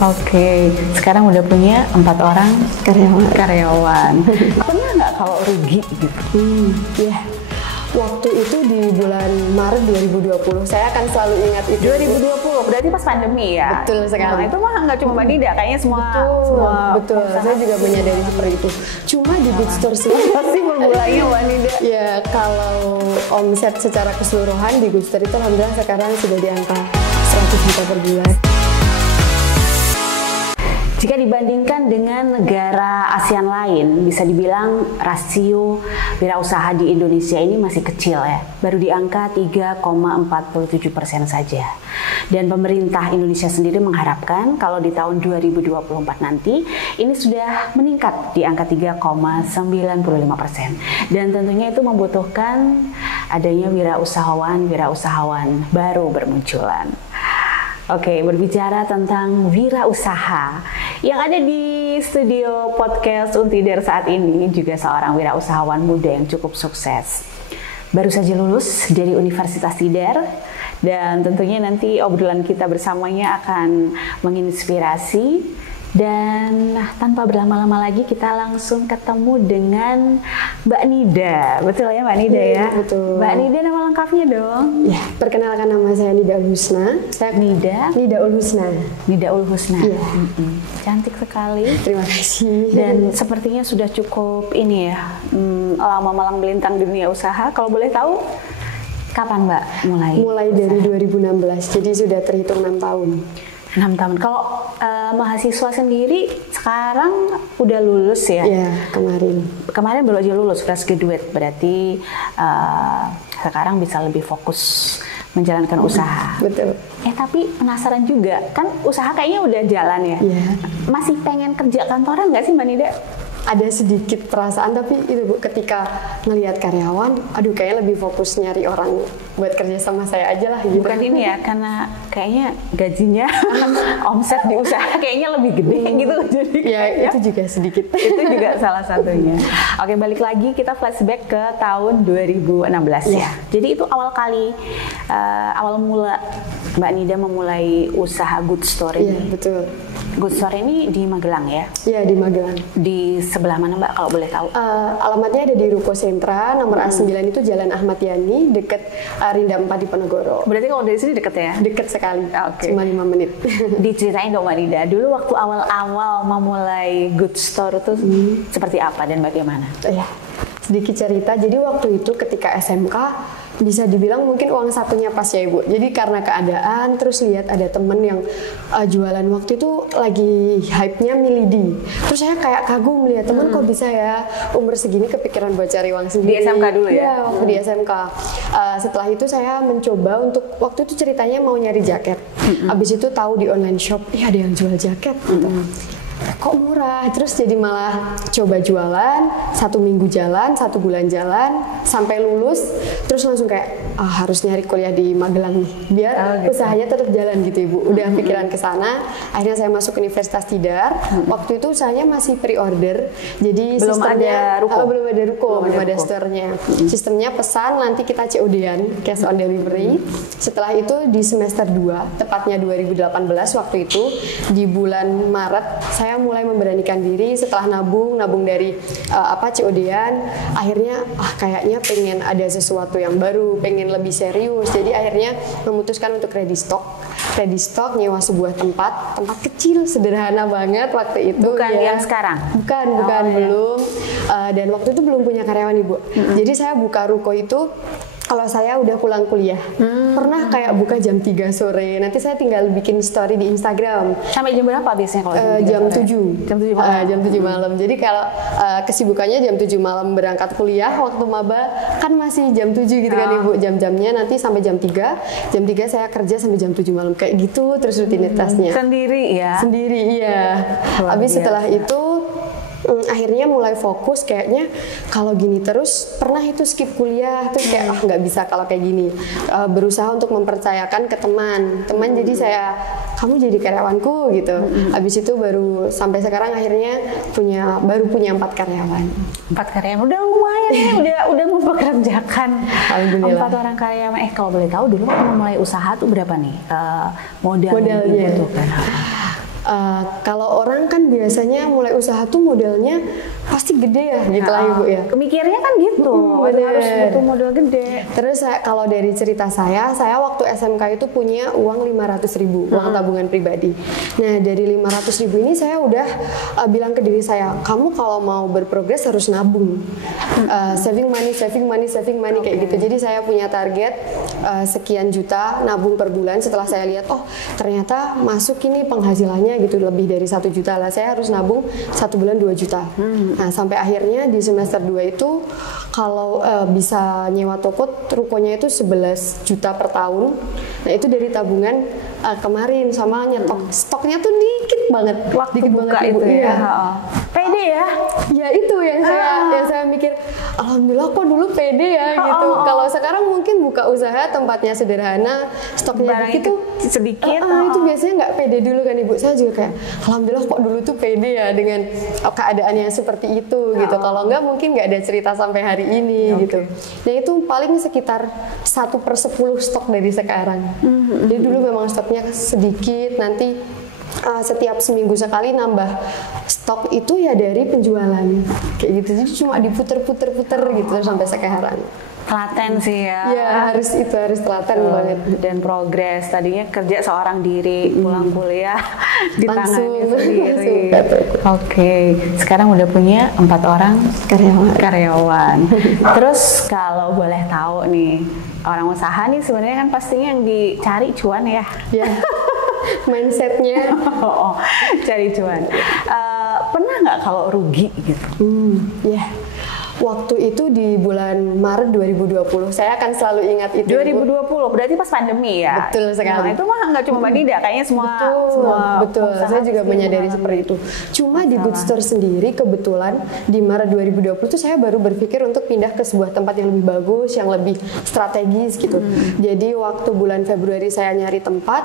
Oke, sekarang udah punya 4 orang karyawan. Pernah nggak kalau rugi gitu? Ya, waktu itu di bulan Maret 2020, saya akan selalu ingat itu. 2020, berarti pas pandemi ya? Betul sekali. Nah, itu mah nggak cuma Mbak Nida, kayaknya semua. Betul. Saya juga menyadari seperti itu. Cuma di Good Store sendiri pasti bermulanya Mbak Nida. Ya, kalau omset secara keseluruhan di Good Store itu alhamdulillah sekarang sudah di angka 100 juta per bulan. Jika dibandingkan dengan negara ASEAN lain, bisa dibilang rasio wirausaha di Indonesia ini masih kecil ya, baru di angka 3,47% saja. Dan pemerintah Indonesia sendiri mengharapkan kalau di tahun 2024 nanti ini sudah meningkat di angka 3,95%. Dan tentunya itu membutuhkan adanya wirausahawan baru bermunculan. Oke, berbicara tentang wirausaha, yang ada di studio podcast Untider saat ini juga seorang wirausahawan muda yang cukup sukses. Baru saja lulus dari Universitas Tidar, dan tentunya nanti obrolan kita bersamanya akan menginspirasi. Dan tanpa berlama-lama lagi kita langsung ketemu dengan Mbak Nida. Betul ya Mbak Nida ya? Betul. Mbak Nida, nama lengkapnya dong? Ya, perkenalkan nama saya Nida Ulhusna. Saya Nida Ulhusna. Nida Ulhusna. Iya. Cantik sekali. Terima kasih. Dan sepertinya sudah cukup ini ya, lama malang melintang di dunia usaha. Kalau boleh tahu, kapan Mbak mulai dari 2016, jadi sudah terhitung 6 tahun. 6 tahun. Kalau mahasiswa sendiri sekarang udah lulus ya? Iya, kemarin baru aja lulus, fresh graduate. Berarti sekarang bisa lebih fokus menjalankan usaha. Betul. Tapi penasaran juga, kan usaha kayaknya udah jalan ya? Iya. Masih pengen kerja kantoran nggak sih Mbak Nida? Ada sedikit perasaan, tapi itu Bu, ketika ngelihat karyawan, aduh kayaknya lebih fokus nyari orang buat kerja sama saya aja lah gitu. Bukan ini ya, karena kayaknya gajinya omset di usaha kayaknya lebih gede gitu. Jadi ya itu juga sedikit. Itu juga salah satunya. Oke, balik lagi kita flashback ke tahun 2016 ya. Jadi itu awal mula Mbak Nida memulai usaha Good Store ini. Iya, betul. Good Store ini di Magelang ya? Iya, di Magelang. Di sebelah mana Mbak kalau boleh tahu? Alamatnya ada di Ruko Sentra, nomor A9 itu Jalan Ahmad Yani, deket Rinda 4 di Ponorogo. Berarti kalau dari sini deket ya? Deket sekali, cuma 5 menit. Diceritain dong Mbak Nida, dulu waktu awal-awal memulai Good Store itu seperti apa dan bagaimana? Ya, sedikit cerita. Jadi waktu itu ketika SMK, bisa dibilang mungkin uang sakunya pas ya Ibu. Jadi karena keadaan, terus lihat ada temen yang jualan waktu itu lagi hype-nya milidi. Terus saya kayak kagum lihat temen kok bisa ya umur segini kepikiran buat cari uang sendiri. Di SMK dulu ya? Iya, waktu di SMK. Setelah itu saya mencoba untuk, waktu itu ceritanya mau nyari jaket. Abis itu tahu di online shop, ada yang jual jaket gitu. Kok murah, terus jadi malah coba jualan, 1 minggu jalan, 1 bulan jalan, sampai lulus, terus langsung kayak harus nyari kuliah di Magelang nih, biar usahanya tetap jalan gitu Ibu. Udah pikiran ke sana, akhirnya saya masuk Universitas Tidar. Waktu itu usahanya masih pre-order, jadi belum ada ruko, belum ada store-nya. Sistemnya pesan, nanti kita COD-an, cash on delivery. Setelah itu di semester 2, tepatnya 2018 waktu itu, di bulan Maret, saya mulai memberanikan diri setelah nabung dari COD-an. Akhirnya kayaknya pengen ada sesuatu yang baru, pengen lebih serius. Jadi akhirnya memutuskan untuk ready stock, nyewa sebuah tempat kecil, sederhana banget waktu itu. Bukan yang sekarang? Bukan, belum. Dan waktu itu belum punya karyawan Ibu. Jadi saya buka ruko itu kalau saya udah pulang kuliah. Pernah kayak buka jam 3 sore, nanti saya tinggal bikin story di Instagram. Sampai jam berapa biasanya kalau jam 7? Jam 7 malam. Jam 7 malam. Jadi kalau kesibukannya jam 7 malam berangkat kuliah, waktu maba kan masih jam 7 gitu kan Ibu, jam-jamnya nanti sampai jam 3. Jam 3 saya kerja sampai jam 7 malam, kayak gitu terus rutinitasnya. Sendiri ya? Sendiri, iya. Habis setelah itu akhirnya mulai fokus, kayaknya kalau gini terus, pernah itu skip kuliah tuh kayak nggak bisa kalau kayak gini. Berusaha untuk mempercayakan ke teman, jadi kamu jadi karyawanku gitu. Abis itu baru sampai sekarang akhirnya baru punya 4 karyawan. 4 karyawan udah lumayan ya, udah mempekerjakan 4 orang karyawan. Kalau boleh tahu dulu waktu mulai usaha tuh berapa nih modalnya? Modalnya gitu kan? usaha tuh modalnya pasti gede ya gitu lah Ibu ya. Mikirnya kan gitu, harus butuh modal gede. Terus kalau dari cerita saya waktu SMK itu punya uang 500.000 uang tabungan pribadi. Nah dari 500.000 ini saya udah bilang ke diri saya, kamu kalau mau berprogres harus nabung, saving money kayak gitu. Jadi saya punya target sekian juta nabung per bulan. Setelah saya lihat, oh ternyata masuk ini penghasilannya gitu lebih dari 1 juta lah, saya harus nabung 1 bulan 2 juta. Nah sampai akhirnya di semester 2 itu kalau bisa nyewa toko, rukonya itu 11 juta per tahun. Nah itu dari tabungan kemarin sama nyetok, stoknya tuh dikit banget, dikit buka banget itu ya. Pede ya? Ya itu yang saya mikir, alhamdulillah kok dulu pede ya gitu. Kalau sekarang mungkin buka usaha tempatnya sederhana, stoknya dikit tuh sedikit. Itu biasanya nggak pede dulu kan Ibu. Saya juga kayak, alhamdulillah kok dulu tuh pede ya dengan keadaannya seperti itu gitu. Kalau nggak mungkin nggak ada cerita sampai hari ini gitu. Nah itu paling sekitar 1/10 stok dari sekarang. Jadi dulu memang stoknya sedikit, nanti setiap seminggu sekali nambah stok itu ya dari penjualan kayak gitu. Jadi cuma diputer-puter gitu sampai sekarang. Telaten sih ya. Ya harus telaten banget. Dan progres, tadinya kerja seorang diri, pulang kuliah ditangani sendiri. Oke, sekarang udah punya 4 orang karyawan. Terus kalau boleh tahu nih, orang usaha nih sebenarnya kan pastinya yang dicari cuan ya. Mindsetnya cari cuan. Pernah nggak kalau rugi gitu? Waktu itu di bulan Maret 2020, saya akan selalu ingat itu. 2020, berarti pas pandemi ya? Betul sekali. Nah, itu mah nggak cuma Mbak Nida, kayaknya semua betul. Saya juga menyadari seperti itu. Cuma di Bootstore sendiri, kebetulan di Maret 2020 itu saya baru berpikir untuk pindah ke sebuah tempat yang lebih bagus, yang lebih strategis gitu. Jadi waktu bulan Februari saya nyari tempat,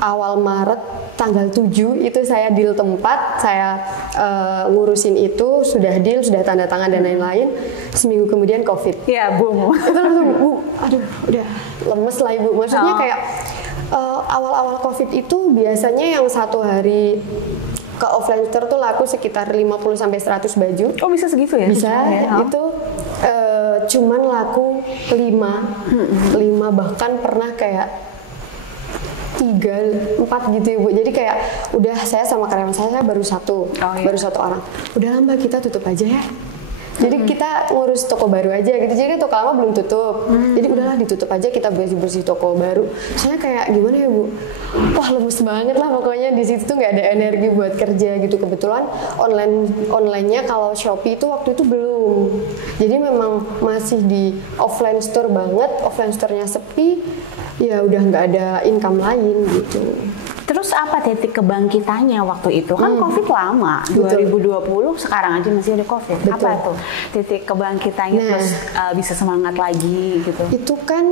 awal Maret tanggal 7 itu saya deal tempat, saya ngurusin itu, sudah deal, sudah tanda tangan dan lain-lain. Seminggu kemudian COVID. Ya, boom. Itu langsung, aduh, udah lemes lah Ibu. Maksudnya kayak awal-awal COVID itu biasanya yang 1 hari ke offline store tuh laku sekitar 50-100 baju. Oh bisa segitu ya? Bisa, itu cuman laku 5 bahkan pernah kayak 3, 4 gitu Ibu. Jadi kayak udah saya sama karyawan saya baru satu orang. Udah lah Mbak, kita tutup aja ya. Jadi kita ngurus toko baru aja gitu. Jadi toko lama belum tutup. Jadi udahlah ditutup aja, kita bersih-bersih toko baru. Soalnya kayak gimana ya Bu? Wah lemes banget lah pokoknya, di situ tuh nggak ada energi buat kerja gitu. Kebetulan onlinenya kalau Shopee itu waktu itu belum. Jadi memang masih di offline store banget. Offline store-nya sepi. Ya udah nggak ada income lain gitu. Terus apa titik kebangkitannya waktu itu? Kan COVID lama, 2020 sekarang aja masih ada COVID. Apa tuh titik kebangkitannya terus bisa semangat lagi gitu? Itu kan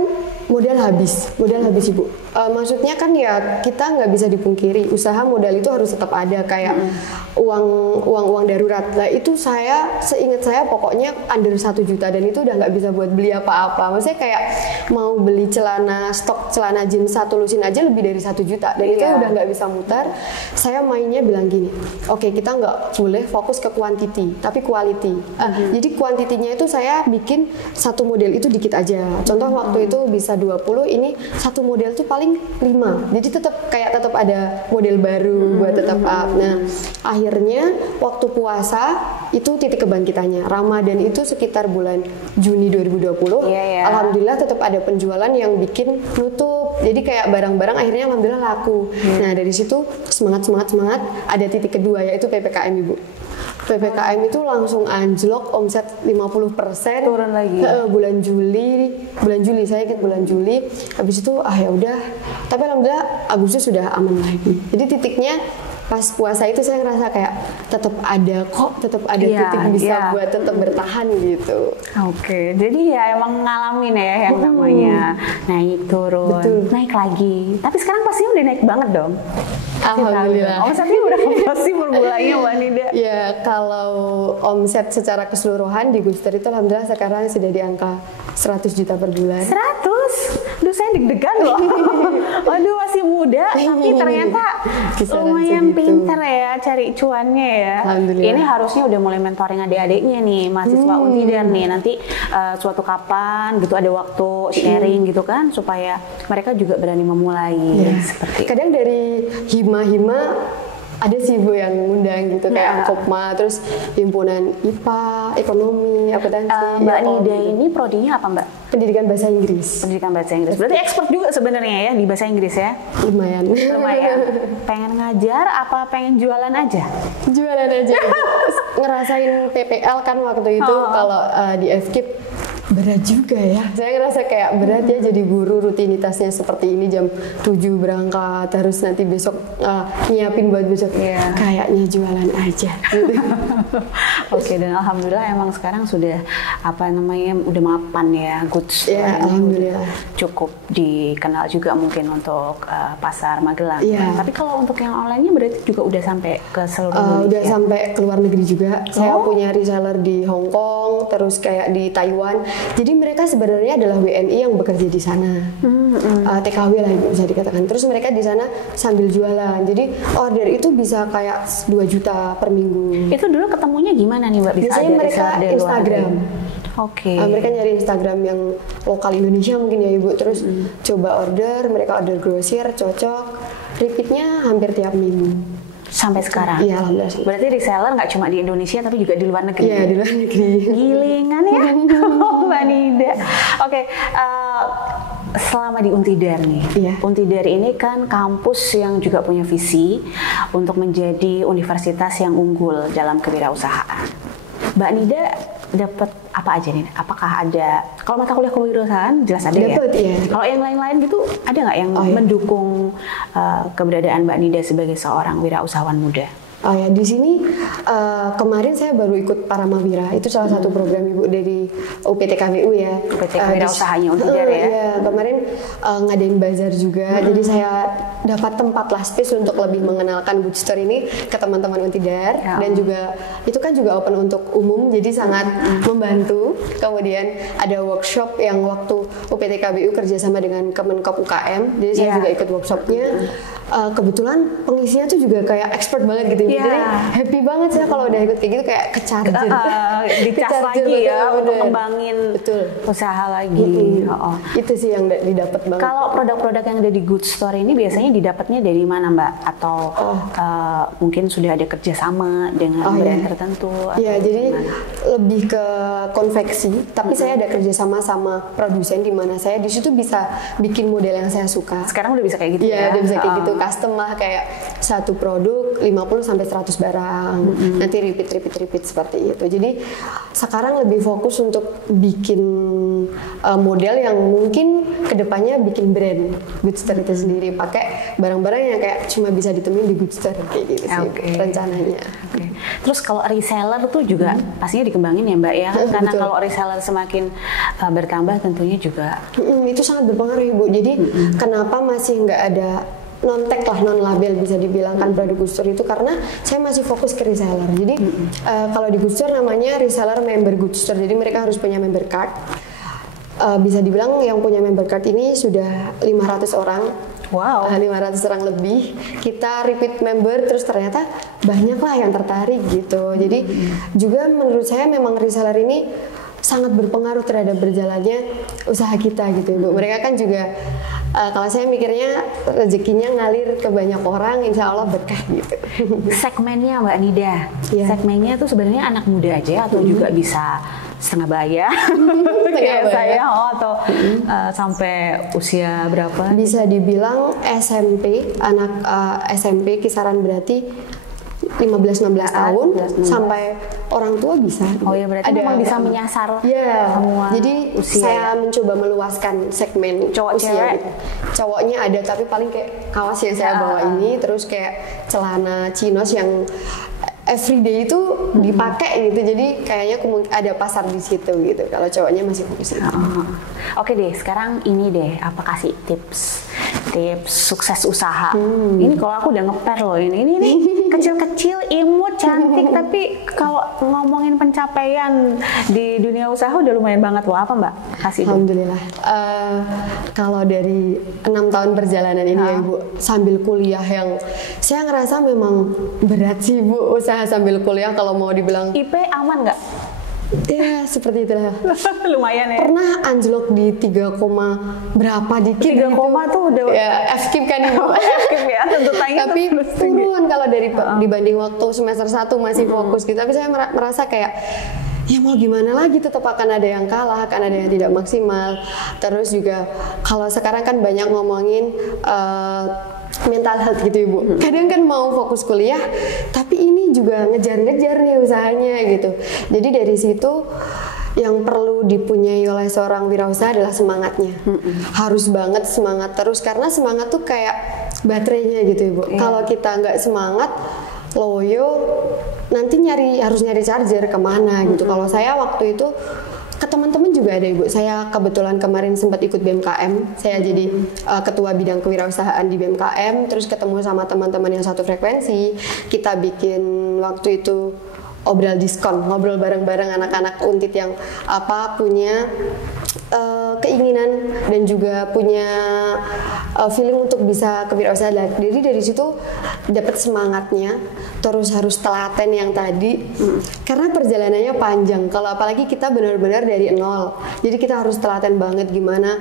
modal habis Ibu. Maksudnya kan ya kita nggak bisa dipungkiri, usaha modal itu harus tetap ada kayak uang darurat. Nah itu saya seingat saya pokoknya under 1 juta dan itu udah nggak bisa buat beli apa-apa. Maksudnya kayak mau beli stok celana jeans 1 lusin aja lebih dari 1 juta dan itu udah nggak bisa mutar. Saya mainnya bilang gini, oke, kita nggak boleh fokus ke quantity tapi quality. Jadi kuantitinya itu saya bikin satu model itu dikit aja. Contoh waktu itu bisa 20, ini satu model tuh paling 5. Jadi tetap ada model baru buat tetap up. Nah, akhirnya waktu puasa itu titik kebangkitannya. Ramadan itu sekitar bulan Juni 2020. Alhamdulillah tetap ada penjualan yang bikin nutup. Jadi kayak barang-barang akhirnya alhamdulillah laku. Nah, dari situ semangat ada titik kedua yaitu PPKM Ibu. PPKM itu langsung anjlok, omset 50%, turun lagi. Bulan Juli saya ingat bulan Juli. Habis itu ya udah. Tapi alhamdulillah Agustus sudah aman lagi. Jadi titiknya pas puasa itu saya ngerasa kayak tetap ada titik bisa buat tetap bertahan gitu. Oke, jadi ya emang ngalamin ya yang namanya naik turun, naik lagi. Tapi sekarang pasti udah naik banget dong. Alhamdulillah. Omsetnya udah berapa sih per bulannya Mbak Nida? Ya kalau omset secara keseluruhan di Bootstore itu alhamdulillah sekarang sudah di angka 100 juta per bulan. 100? Aduh saya deg-degan loh. Waduh masih muda tapi ternyata Kisaran lumayan segitu. pinter ya cari cuannya ya. Alhamdulillah. Ini harusnya udah mulai mentoring adik-adiknya nih, mahasiswa Untidar nih. Nanti suatu kapan gitu ada waktu sharing gitu kan supaya mereka juga berani memulai seperti. Kadang dari hima-hima ada sih Bu yang ngundang gitu kayak Angkopma, terus himpunan IPA, ekonomi, akuntansi. Mbak ya, Nida gitu. ini prodinya apa Mbak? Pendidikan bahasa Inggris. Pendidikan bahasa Inggris. Berarti expert juga sebenarnya ya di bahasa Inggris ya? Lumayan. Lumayan. Pengen ngajar apa pengen jualan aja? Jualan aja. Ngerasain PPL kan waktu itu kalau di FKIP berat juga ya. Saya ngerasa kayak berat ya jadi guru, rutinitasnya seperti ini jam 7 berangkat, terus nanti besok nyiapin buat besok. Kayaknya jualan aja. Gitu. Oke, dan alhamdulillah emang sekarang sudah udah mapan ya, good store Ya, ini alhamdulillah. udah cukup dikenal juga mungkin untuk pasar Magelang. Iya. Tapi kalau untuk yang online-nya berarti juga udah sampai ke seluruh Udah Indonesia. sampai ke luar negeri juga. Saya punya reseller di Hong Kong, terus kayak di Taiwan. Jadi mereka sebenarnya adalah WNI yang bekerja di sana. TKW lah bisa dikatakan. Terus mereka di sana sambil jualan. Jadi order itu bisa kayak 2 juta per minggu. Itu dulu ketemunya gimana nih Mbak? Bisa Biasanya ada mereka reseller dari luar Instagram. negeri? Oke. Mereka nyari Instagram yang lokal Indonesia mungkin ya Ibu. Terus coba order, mereka order grosir, cocok. Repeatnya hampir tiap minggu. Sampai sekarang? Iya, alhamdulillah. Berarti reseller nggak cuma di Indonesia tapi juga di luar negeri? Iya, di luar negeri. Gilingan ya, Mbak Nida. Oke, selama di Untidar nih, Iya. Untidar ini kan kampus yang juga punya visi untuk menjadi universitas yang unggul dalam kewirausahaan. Mbak Nida dapat apa aja nih? Apakah ada, kalau mata kuliah kewirausahaan jelas ada Dapat, ya? iya. Kalau yang lain-lain gitu ada nggak yang mendukung keberadaan Mbak Nida sebagai seorang wirausahawan muda? Oh ya, di sini kemarin saya baru ikut Paramawira. Itu salah satu program Ibu dari UPT KWU ya. UPT Kewirausahaannya Untidar ya. Iya, kemarin ngadain bazar juga. Jadi saya dapat tempat lah space untuk lebih mengenalkan Good Store ini ke teman-teman Untidar dan juga itu kan juga open untuk umum jadi sangat membantu. Kemudian ada workshop yang waktu UPT KWU kerjasama dengan Kemenkop UKM. Jadi saya juga ikut workshopnya. Kebetulan pengisinya tuh juga kayak expert banget gitu. Jadi happy banget saya kalau udah ikut kayak gitu kayak ke-charger. Dicas lagi ya untuk kembangin usaha lagi. Itu sih yang didapat banget. Kalau produk-produk yang ada di Good Store ini biasanya didapatnya dari mana Mbak? Atau mungkin sudah ada kerjasama dengan brand tertentu? Iya, jadi lebih ke konveksi. Tapi saya ada kerjasama sama produsen di mana saya di situ bisa bikin model yang saya suka. Sekarang udah bisa kayak gitu ya? Iya, udah bisa kayak gitu. Custom lah kayak satu produk 50-100 barang. Nanti repeat seperti itu. Jadi sekarang lebih fokus untuk bikin model yang mungkin kedepannya bikin brand Good Store itu sendiri. Pakai barang-barang yang kayak cuma bisa ditemuin di Good Store kayak gitu sih rencananya. Terus kalau reseller tuh juga pastinya dikembangin ya Mbak ya? Karena kalau reseller semakin bertambah tentunya juga. Itu sangat berpengaruh Ibu. Jadi kenapa masih nggak ada non-tag lah, non-label bisa dibilang kan produk Good Store itu karena saya masih fokus ke reseller. Jadi kalau di Good Store namanya reseller member Good Store. Jadi mereka harus punya member card. Bisa dibilang yang punya member card ini sudah 500 orang. Wow. 500 orang lebih. Kita repeat member terus ternyata banyak lah yang tertarik gitu. Jadi juga menurut saya memang reseller ini sangat berpengaruh terhadap berjalannya usaha kita gitu Ibu. Mereka kan juga kalau saya mikirnya rezekinya ngalir ke banyak orang, insya Allah berkah gitu. Segmennya Mbak Nida, segmennya tuh sebenarnya anak muda aja atau juga bisa setengah baya kayak saya atau sampai usia berapa? Bisa dibilang SMP, anak SMP kisaran berarti 15-16 tahun sampai orang tua bisa. Oh ya berarti memang bisa menyasar semua. Jadi usia saya mencoba meluaskan segmen cowok usia cewek. gitu. Cowoknya ada tapi paling kayak kaos yang saya bawa ini, terus kayak celana chinos yang everyday itu dipakai gitu. Jadi kayaknya ada pasar di situ gitu. Kalau cowoknya masih fokus itu. Oke deh, sekarang ini deh, apa kasih tips sukses usaha. Ini kalau aku udah ngeper loh ini kecil-kecil, imut, cantik, tapi kalau ngomongin pencapaian di dunia usaha udah lumayan banget. Wah, apa Mbak? Kasih dulu. Alhamdulillah. Kalau dari 6 tahun perjalanan ini ya Ibu, sambil kuliah yang saya ngerasa memang berat sih Ibu, usaha sambil kuliah kalau mau dibilang. IP aman nggak? Ya seperti itulah. Lumayan ya. Pernah anjlok di 3, berapa dikit 3 koma tuh udah ya FKIP kan Ibu. FKIP ya, tuntutannya tapi turun kalau dari dibanding waktu semester 1 masih fokus gitu. Tapi saya merasa kayak ya mau gimana lagi, tetap akan ada yang kalah, akan ada yang tidak maksimal. Terus juga kalau sekarang kan banyak ngomongin mental health gitu Ibu. Kadang kan mau fokus kuliah, tapi ini juga ngejar-ngejar nih usahanya gitu. Jadi dari situ yang perlu dipunyai oleh seorang wirausaha adalah semangatnya. Harus banget semangat terus, karena semangat tuh kayak baterainya gitu Ibu. Kalau kita nggak semangat, loyo, nanti harus nyari charger kemana gitu. Kalau saya waktu itu ke teman-teman juga ada Ibu. Saya kebetulan kemarin sempat ikut BMKM. Saya jadi ketua bidang kewirausahaan di BMKM. Terus ketemu sama teman-teman yang satu frekuensi. Kita bikin waktu itu obral diskon, ngobrol bareng-bareng anak-anak Untit yang punya keinginan dan juga punya feeling untuk bisa kewirausahaan. Jadi dari situ dapat semangatnya, terus harus telaten yang tadi, karena perjalanannya panjang. Kalau apalagi kita benar-benar dari nol, jadi kita harus telaten banget gimana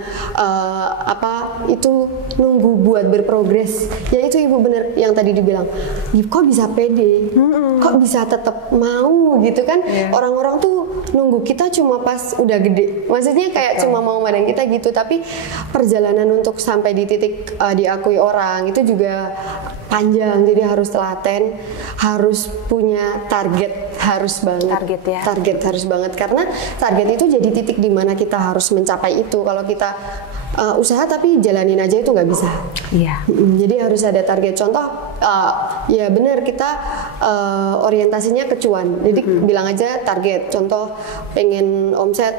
itu nunggu buat berprogres. Ya itu Ibu bener yang tadi dibilang, kok bisa pede, kok bisa tetap mau gitu kan? Orang-orang tuh nunggu kita cuma pas udah gede, maksudnya kayak cuma mau madang kita gitu. Tapi perjalanan untuk sampai di titik diakui orang itu juga panjang, jadi harus telaten, harus punya target, harus banget. Target harus banget, karena target itu jadi titik di mana kita harus mencapai itu. Kalau kita usaha tapi jalanin aja itu nggak bisa. Iya. Jadi harus ada target. Contoh, ya benar kita orientasinya ke cuan. Jadi bilang aja target. Contoh pengen omset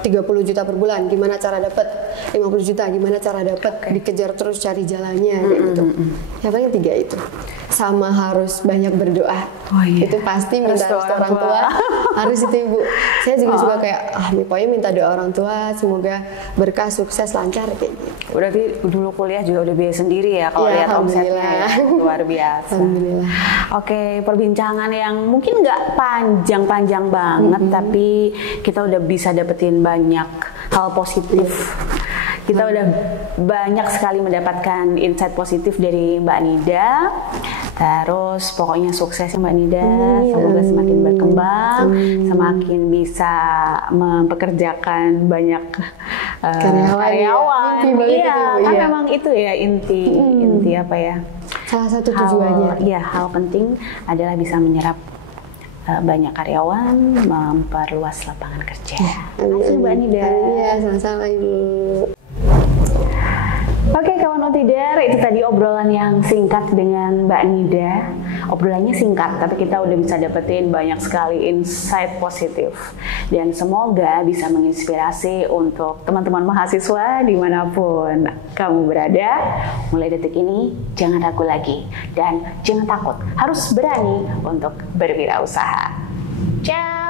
30 juta per bulan, gimana cara dapat? 50 juta, gimana cara dapat? Dikejar terus cari jalannya kayak gitu. Yang paling 3 itu. Sama harus banyak berdoa. Itu pasti minta restu orang tua. Harus itu Ibu. Saya juga suka kayak pokoknya minta doa orang tua, semoga berkah, sukses, lancar kayak gitu. Berarti dulu kuliah juga udah biaya sendiri ya kalau lihat omsetnya ya. Luar biasa. Alhamdulillah. Oke, perbincangan yang mungkin nggak panjang-panjang banget, tapi kita udah bisa dapetin banyak hal positif. Kita udah banyak sekali mendapatkan insight positif dari Mbak Nida. Terus pokoknya sukses Mbak Nida, semoga semakin berkembang, semakin bisa mempekerjakan banyak karyawan. Iya, kan memang itu ya inti apa ya? Salah satu tujuannya. Iya, hal penting adalah bisa menyerap banyak karyawan, memperluas lapangan kerja. Terima kasih Mbak Nida. Iya, sama-sama Ibu. Oke kawan Outlier, itu tadi obrolan yang singkat dengan Mbak Nida. Obrolannya singkat, tapi kita udah bisa dapetin banyak sekali insight positif. Dan semoga bisa menginspirasi untuk teman-teman mahasiswa dimanapun kamu berada. Mulai detik ini, jangan ragu lagi. Dan jangan takut, harus berani untuk berwirausaha. Ciao!